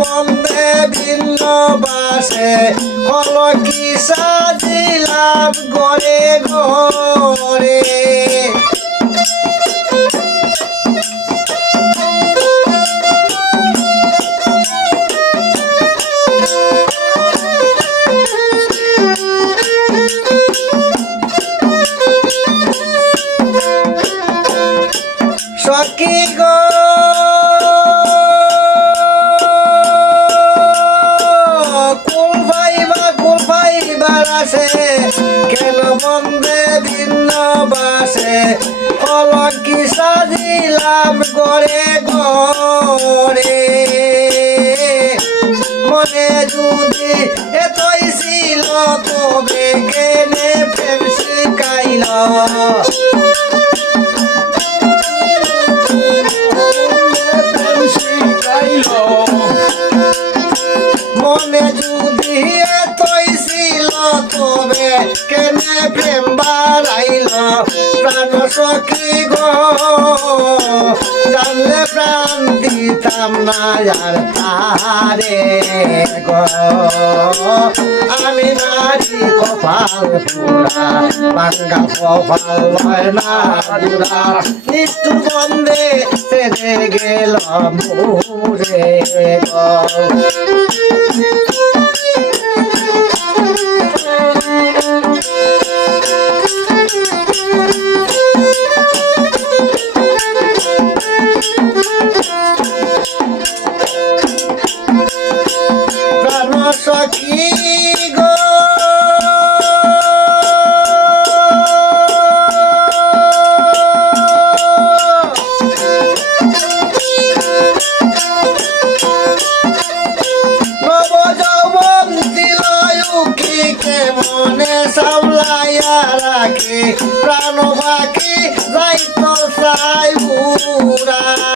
বন্ধে ভিন্ন বাসে হল কি সাজিলাম গড়ে গড়ে সখী গো আসে কেন বন্ধে ভিন্ন বাসে অলঙ্কি সাজিলাম গড়ে গড়ে। মনে যদি এতই ছিল, তবে কেনে প্রেম শিখাইল। কেনে প্রেম বাড়াইল প্রাণ সখী গো। জানলে প্রাণ দিতাম না আর তারে গো। আমি নারী কপাল পুরা বাঙ্গা কপাল না পুরা নিষ্ঠুর বন্ধে গেল মুরে গো। সখী গো। কেমনে সামলাইয়া রাখে? প্রাণ বাকি যাইতো চাই বুড়া